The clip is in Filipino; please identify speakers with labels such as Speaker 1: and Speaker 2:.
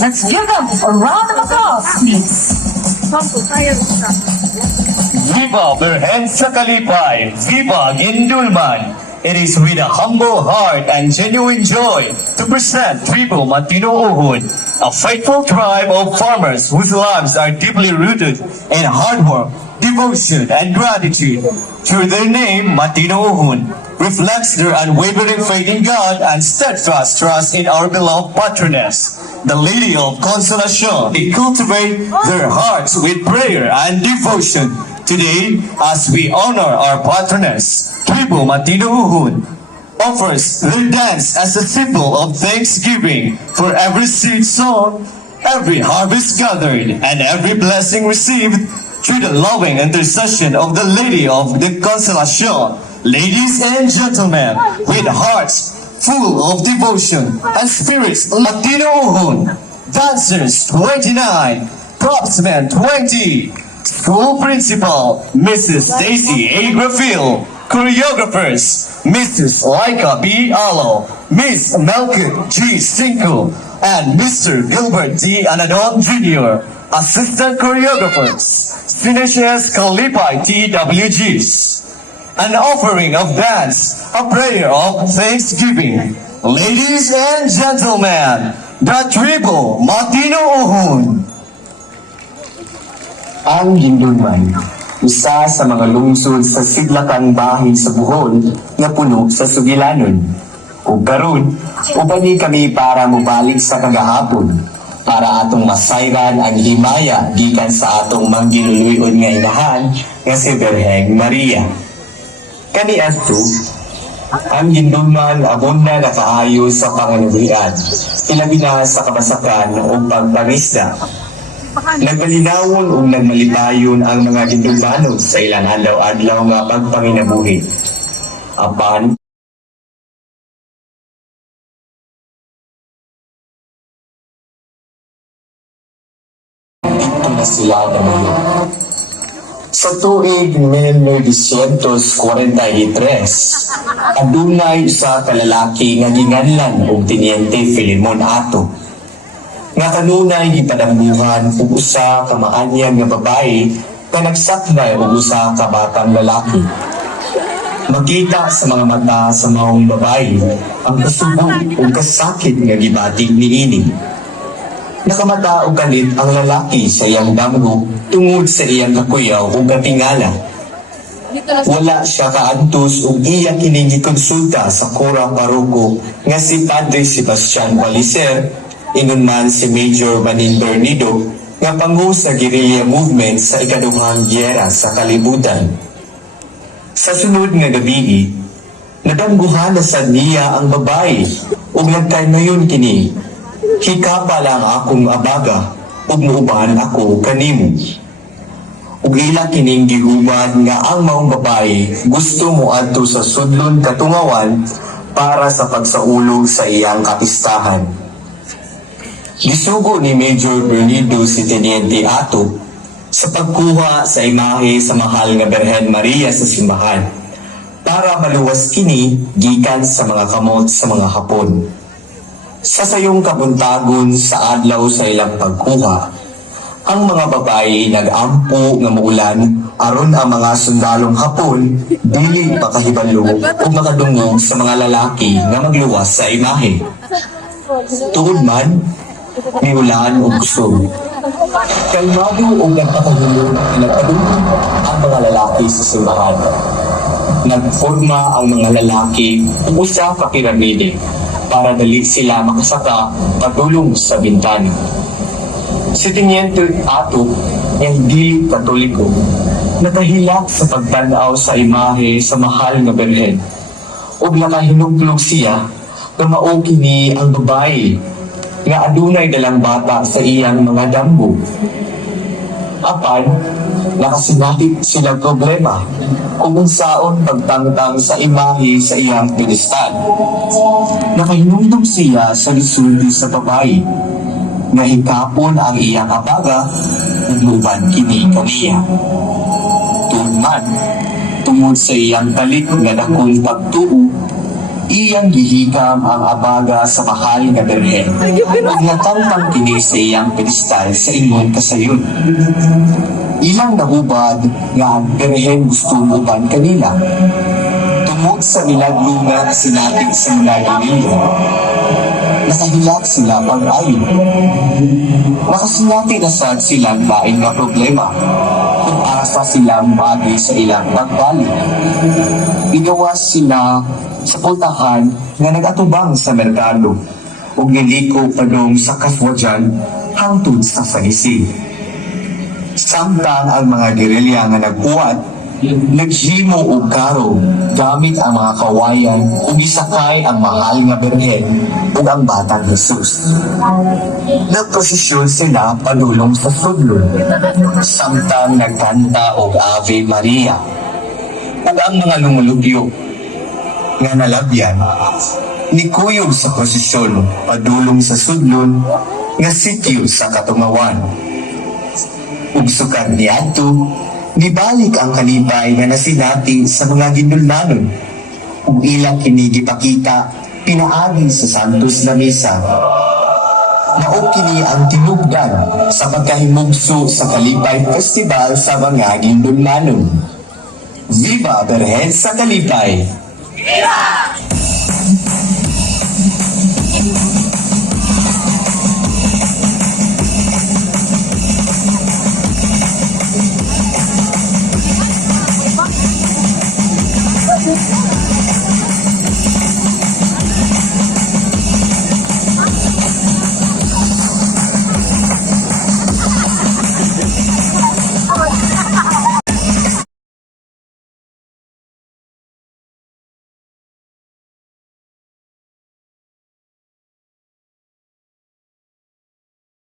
Speaker 1: Let's give them a round of applause, please.
Speaker 2: Viva Berhen sa Kalipay! Viva Gindulman! It is with a humble heart and genuine joy to present Tribo Matino Uhud, a faithful tribe of farmers whose lives are deeply rooted in hard work, devotion, and gratitude. Through their name, Matino Uhud reflects their unwavering faith in God and steadfast trust in our beloved patroness, the Lady of Consolation. They cultivate their hearts with prayer and devotion. Today, as we honor our patroness, Tribo Matino offers their dance as a symbol of thanksgiving for every seed sown, every harvest gathered, and every blessing received through the loving intercession of the Lady of the Consolation. Ladies and gentlemen, with hearts full of devotion and spirits Latino Uhud, dancers 29, propsmen 20, School Principal, Mrs. Stacy A. Grafil. Choreographers, Mrs. Laika B. Alo, Miss Melkit G. Cinco, and Mr. Gilbert D. Anadon Jr. Assistant Choreographers, Sineshes Kalipay TWGs. An offering of dance, a prayer of thanksgiving. Ladies and gentlemen, the triple Matino Uhun.
Speaker 3: Ang Gindulman, isa sa mga lungsod sa sidlakang bahin sa Bohol nga puno sa Sugilanon. O karon, upani kami para mubalik sa kagahapon para atong masayran ang himaya gikan sa atong mangginuluyon nga inahan nga si Berheng Maria. Kani ato, ang Gindulman abon na nakaayo sa panganubian, ilabi na sa kabasakan o pagpangisda Nagmalinawon o nagmalipayon ang mga Gindulmanon sa ilang adlaw-adlaw nga pagpanginabuhi. Apan, na sila naman. Sa tuig 1943, adunay sa kalalaki nga ginganlan og Teniente Filimon Ato nga kanunay gipadambuhan ug usa ka maanyag nga babae nga nagsaknay og usa ka batang lalaki. Makita sa mga mata sa maong babae ang kasubok ug kasakit nga gibatig niini. Nakamata og kalit ang lalaki sa iyang damgo tungod sa iyang kakuyaw ug katingala. Wala siya kaantos ug iya kining gikonsulta sa kura paroko nga si Padre Sebastian Balicer ingon man si Major Banin Bernido nga pangu sa guerrilla movement sa ikaduhang gyera sa kalibutan. Sa sunod nga gabi, nadangguhan na sa niya ang babae ug nagkaymayon kini. Hikapa lang akong abaga ug muuban ako kanimo. Ug ila kining gihuman nga ang maong babae gusto mo adto sa sudlon katungawan para sa pagsaulog sa iyang kapistahan. Gisugo ni Major Bernido si Teniente Ato sa pagkuha sa imahe sa mahal nga Berhen Maria sa simbahan para maluwas kini gikan sa mga kamot sa mga hapon. Sa sayong kabuntagon sa adlaw sa ilang pagkuha, ang mga babae nag-ampo nga muulan aron ang mga sundalong hapon dili pakahibalo o makadungog sa mga lalaki nga magluwas sa imahe. Tungod man, niulaan o kusog. Kalmado o nagpakagulo, nagpadulong ang mga lalaki sa simbahan. Nagforma ang mga lalaki usa ka para dali sila makasaka padulong sa bintana. Si Tiniente Ato, nga hindi katoliko, nakahilak sa pagtanaw sa imahe sa mahal nga berhen. O nakahinuplog siya na mao ang babae nga adunay dalang bata sa iyang mga damgo. Apan, nakasimatik silang problema kung unsaon pagtangtang sa imahe sa iyang pinistan. Nakahinumdum siya sa lisulti sa babae nga hikapon ang iyang abaga ug luban kini kaniya. Tungod man, tungod sa iyang talit nga dakong pagtuo iyang gihikam ang abaga sa mahal nga berhen. Ug natantang kini sa iyang pedestal sa ingon kasayon. Ilang nahubad nga ang berhen gusto uban kanila. Tungod sa milagro nga sinapit sa mga ginilo, nakahilak sila pag-ayon. Nakasinati na sad silang lain nga problema kung asa silang maagi sa ilang pagbalik. Igawas sila sa pultahan nga nagatubang sa merkado ug niliko padong sa kaswadyan hangtod sa sanisi. Samtang ang mga gerilya nga nagbuhat, naghimo og karo gamit ang mga kawayan ug isakay ang mahal nga berhen ug ang batang Jesus. Nagprosesyon sila padulong sa sudlon. Samtang nagkanta og Ave Maria. Ug ang mga lumulupyo nga nalabyan nikuyog sa prosesyon padulong sa sudlon nga sityo sa katungawan. Ug sukad ni Adto, gibalik ang kalipay nga nasinati sa mga ginulmanon. Ug ilang kini gipakita pinaagi sa Santos na Misa. Mao kini ang tinubdan sa pagkahimugso sa Kalipay Festival sa mga ginulmanon. Viva Berhen sa Kalipay!
Speaker 1: Viva!